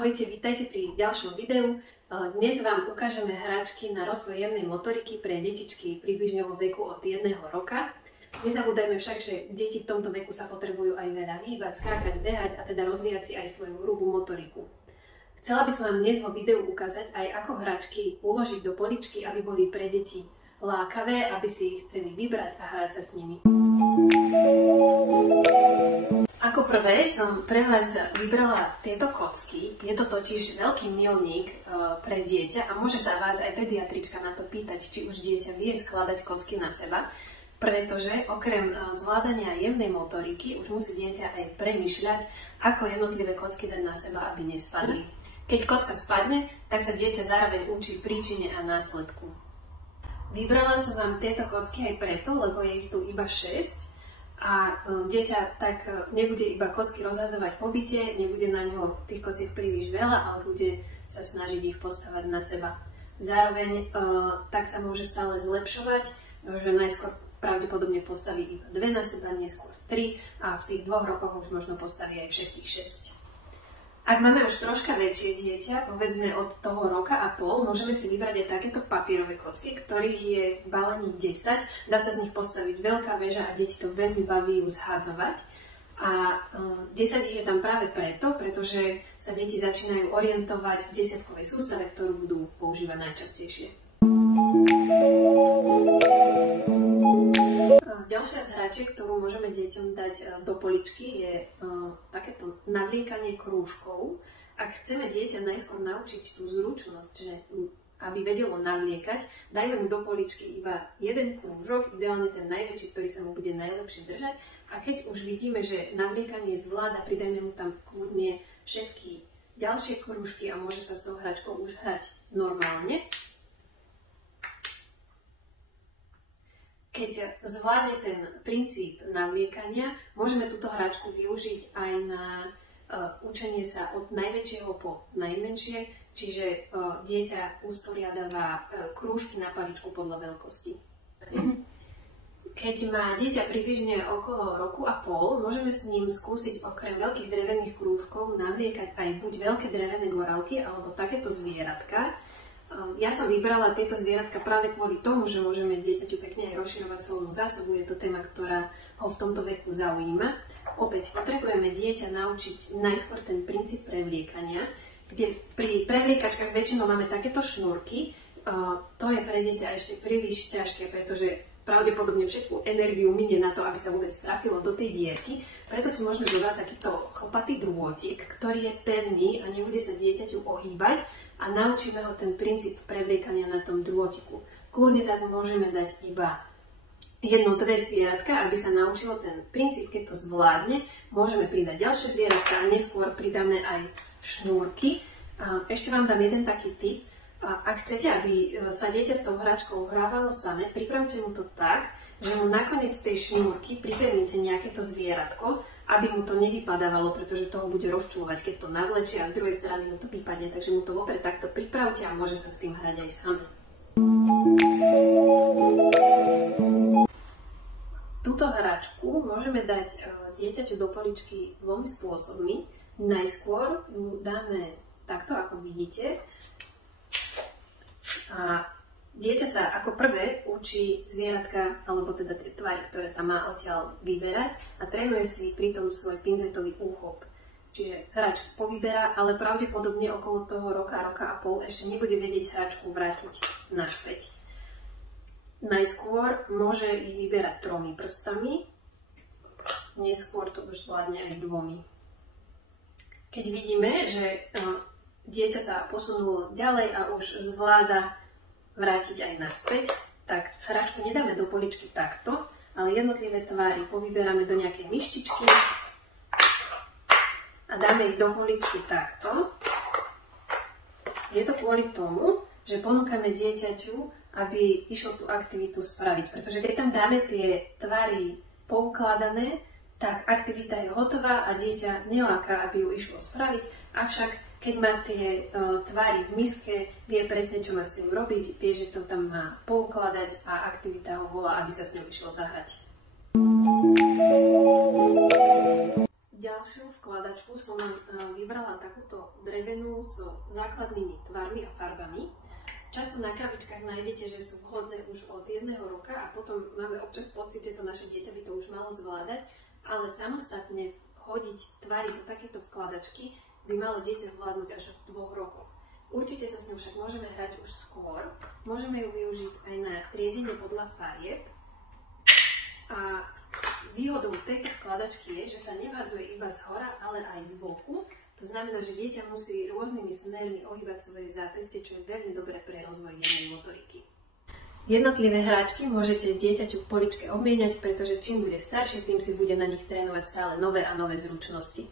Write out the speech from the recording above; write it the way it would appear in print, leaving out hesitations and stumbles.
Ahojte, vítajte pri ďalšom videu. Dnes vám ukážeme hračky na rozvoj jemnej motoriky pre detičky približne vo veku od 1 roka. Nezabúdajme však, že deti v tomto veku sa potrebujú aj veľa hýbať, skákať, behať a teda rozvíjať si aj svoju hrubú motoriku. Chcela by som vám dnes vo videu ukázať aj ako hračky uložiť do poličky, aby boli pre deti lákavé, aby si ich chceli vybrať a hrať sa s nimi. Ako prvé som pre vás vybrala tieto kocky. Je to totiž veľký milník pre dieťa a môže sa vás aj pediatrička na to pýtať, či už dieťa vie skladať kocky na seba, pretože okrem zvládania jemnej motoriky už musí dieťa aj premýšľať, ako jednotlivé kocky dať na seba, aby nespadli. Keď kocka spadne, tak sa dieťa zároveň učí príčine a následku. Vybrala som vám tieto kocky aj preto, lebo je ich tu iba 6. A dieťa tak nebude iba kocky rozhadzovať po byte, nebude na ňo tých kociek príliš veľa, ale bude sa snažiť ich postavať na seba. Zároveň tak sa môže stále zlepšovať, že najskôr pravdepodobne postaví iba 2 na seba, neskôr 3 a v tých 2 rokoch už možno postaví aj všetkých 6. Ak máme už troška väčšie dieťa, povedzme od toho roka a pol, môžeme si vybrať aj takéto papierové kocky, ktorých je v balení 10. Dá sa z nich postaviť veľká väža a deti to veľmi baví ju zhádzovať. A 10 ich je tam práve preto, pretože sa deti začínajú orientovať v desiatkovej sústave, ktorú budú používať najčastejšie. Ďalšia z hračiek, ktorú môžeme deťom dať do poličky, je takéto navliekanie krúžkov. Ak chceme dieťa najskôr naučiť tú zručnosť, že aby vedelo navliekať, dajme mu do poličky iba jeden krúžok, ideálne ten najväčší, ktorý sa mu bude najlepšie držať. A keď už vidíme, že navliekanie zvláda, pridajme mu tam kľudne všetky ďalšie krúžky a môže sa s tou hračkou už hrať normálne. Keď zvládne ten princíp navliekania, môžeme túto hračku využiť aj na učenie sa od najväčšieho po najmenšie, čiže dieťa usporiadáva krúžky na paličku podľa veľkosti. Keď má dieťa približne okolo roku a pol, môžeme s ním skúsiť okrem veľkých drevených krúžkov navliekať aj buď veľké drevené gorálky alebo takéto zvieratka. Ja som vybrala tieto zvieratka práve kvôli tomu, že môžeme dieťaťu pekne aj rozširovať slovnú zásobu. Je to téma, ktorá ho v tomto veku zaujíma. Opäť potrebujeme dieťa naučiť najskôr ten princíp prevliekania, kde pri prevliekačkách väčšinou máme takéto šnúrky. To je pre dieťa ešte príliš ťažké, pretože pravdepodobne všetku energiu minie na to, aby sa vôbec trafilo do tej dierky. Preto si môžeme dodať takýto chlpatý drôtik, ktorý je pevný a nebude sa dieťaťu ohýbať, a naučíme ho ten princíp prevliekania na tom drôtiku. Kľudne zase môžeme dať iba 1-2 zvieratka, aby sa naučilo ten princíp. Keď to zvládne, môžeme pridať ďalšie zvieratka a neskôr pridáme aj šnúrky. Ešte vám dám jeden taký tip. Ak chcete, aby sa dieťa s tou hračkou hrávalo same, pripravte mu to tak, že mu nakoniec tej šnúrky pripevnite nejaké to zvieratko, aby mu to nevypadávalo, pretože toho bude rozčúvať, keď to navlečie a z druhej strany mu to vypadne. Takže mu to vopred takto pripravte a môže sa s tým hrať aj sami. Túto hračku môžeme dať dieťaťu do poličky 2 spôsobmi. Najskôr ju dáme takto, ako vidíte. A dieťa sa ako prvé učí zvieratka, alebo teda tie tvary, ktoré tam má odtiaľ vyberať a trénuje si pritom svoj pinzetový úchop. Čiže hračku povyberá, ale pravdepodobne okolo toho roka a pol ešte nebude vedieť hračku vrátiť naspäť. Najskôr môže ich vyberať 3 prstami, neskôr to už zvládne aj 2. Keď vidíme, že dieťa sa posunulo ďalej a už zvláda vrátiť aj naspäť, tak hračku nedáme do poličky takto, ale jednotlivé tvary povyberáme do nejakej myštičky a dáme ich do poličky takto. Je to kvôli tomu, že ponúkame dieťaťu, aby išlo tú aktivitu spraviť, pretože keď tam dáme tie tvary poukladané, tak aktivita je hotová a dieťa neláka, aby ju išlo spraviť, avšak keď má tie tvary v miske, vie presne, čo má s tým robiť, vie, že to tam má poukladať a aktivita ho volá, aby sa s ňou išlo zahrať. ďalšiu vkladačku som vybrala takúto drevenú s základnými tvarmi a farbami. Často na krabičkách nájdete, že sú vhodné už od 1 roka a potom máme občas pocit, že to naše dieťa by to už malo zvládať, ale samostatne hodiť tvary do takéto vkladačky by malo dieťa zvládnuť až v 2 rokoch. Určite sa s ňou však môžeme hrať už skôr. Môžeme ju využiť aj na triedenie podľa farieb. A výhodou tejto vkladačky je, že sa nevádzuje iba z hora, ale aj z boku. To znamená, že dieťa musí rôznymi smermi ohýbať svoje zápestie, čo je veľmi dobré pre rozvoj jemnej motoriky. Jednotlivé hráčky môžete dieťaťu v poličke obmieniať, pretože čím bude staršie, tým si bude na nich trénovať stále nové a nové zručnosti.